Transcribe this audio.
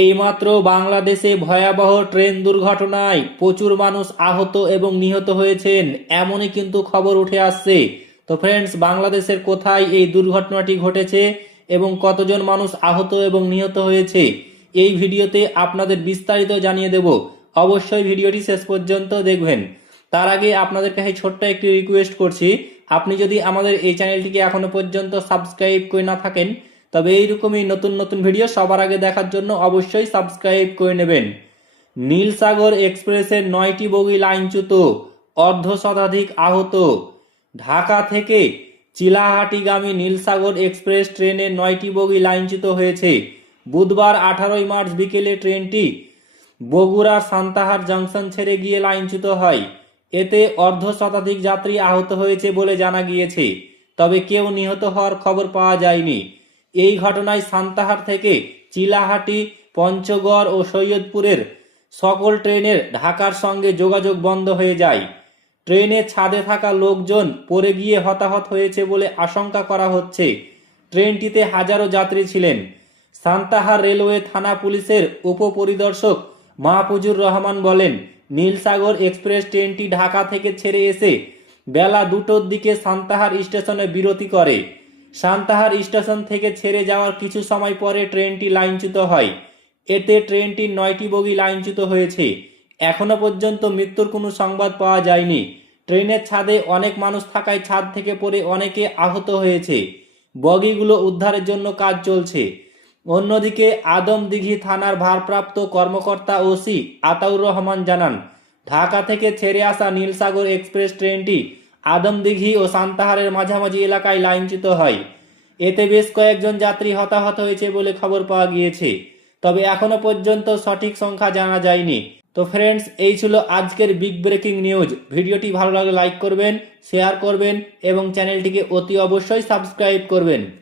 এইমাত্র বাংলাদেশে ভয়াবহ ট্রেন দুর্ঘটনায় প্রচুর মানুষ আহত এবং নিহত হয়েছেন, এমনই কিন্তু খবর উঠে আসছে। তো ফ্রেন্ডস, বাংলাদেশের কোথায় এই দুর্ঘটনাটি ঘটেছে এবং কতজন মানুষ আহত এবং নিহত হয়েছে, এই ভিডিওতে আপনাদের বিস্তারিত জানিয়ে দেব। অবশ্যই ভিডিওটি শেষ পর্যন্ত দেখবেন। তার আগে আপনাদের কাছে ছোট্ট একটি রিকোয়েস্ট করছি, আপনি যদি আমাদের এই চ্যানেলটিকে এখনো পর্যন্ত সাবস্ক্রাইব করে না থাকেন, তবে এইরকমই নতুন নতুন ভিডিও সবার আগে দেখার জন্য অবশ্যই সাবস্ক্রাইব করে নেবেন। নীলসাগর এক্সপ্রেসের 9টি বগি লাইনচ্যুত, অর্ধ শতাধিক আহত। ঢাকা থেকে চিলাহাটিগামী নীলসাগর এক্সপ্রেস ট্রেনের 9টি বগি লাইনচ্যুত হয়েছে। বুধবার 18 মার্চ বিকেলে ট্রেনটি বগুড়ার সান্তাহার জংশন ছেড়ে গিয়ে লাইনচ্যুত হয়। এতে অর্ধ শতাধিক যাত্রী আহত হয়েছে বলে জানা গিয়েছে, তবে কেউ নিহত হওয়ার খবর পাওয়া যায়নি। এই ঘটনায় সান্তাহার থেকে চিলাহাটি, পঞ্চগড় ও সৈয়দপুরের সকল ট্রেনের ঢাকার সঙ্গে যোগাযোগ বন্ধ হয়ে যায়। ট্রেনের ছাদে থাকা লোকজন পড়ে গিয়ে হতাহত হয়েছে বলে আশঙ্কা করা হচ্ছে। ট্রেনটিতে হাজারো যাত্রী ছিলেন। সান্তাহার রেলওয়ে থানা পুলিশের উপপরিদর্শক মাহফুজুর রহমান বলেন, নীলসাগর এক্সপ্রেস ট্রেনটি ঢাকা থেকে ছেড়ে এসে বেলা 2টোর দিকে সান্তাহার স্টেশনে বিরতি করে। সান্তাহার স্টেশন থেকে ছেড়ে যাওয়ার কিছু সময় পরে ট্রেনটি লাইনচ্যুত হয়। এতে ট্রেনটির 9টি বগি লাইনচ্যুত হয়েছে। এখনো পর্যন্ত মৃত্যুর কোনো সংবাদ পাওয়া যায়নি। ট্রেনের ছাদে অনেক মানুষ থাকায় ছাদ থেকে পড়ে অনেকে আহত হয়েছে। বগিগুলো উদ্ধারের জন্য কাজ চলছে। অন্যদিকে আদমদিঘি থানার ভারপ্রাপ্ত কর্মকর্তা ওসি আতাউর রহমান জানান, ঢাকা থেকে ছেড়ে আসা নীলসাগর এক্সপ্রেস ট্রেনটি আদমদিঘি ও সান্তাহারের মাঝামাঝি এলাকায় লাইনচ্যুত হয়। এতে বেশ কয়েকজন যাত্রী হতাহত হয়েছে বলে খবর পাওয়া গিয়েছে, তবে এখনো পর্যন্ত সঠিক সংখ্যা জানা যায়নি। তো ফ্রেন্ডস, এই ছিল আজকের বিগ ব্রেকিং নিউজ। ভিডিওটি ভালো লাগলে লাইক করবেন, শেয়ার করবেন এবং চ্যানেলটিকে অতি অবশ্যই সাবস্ক্রাইব করবেন।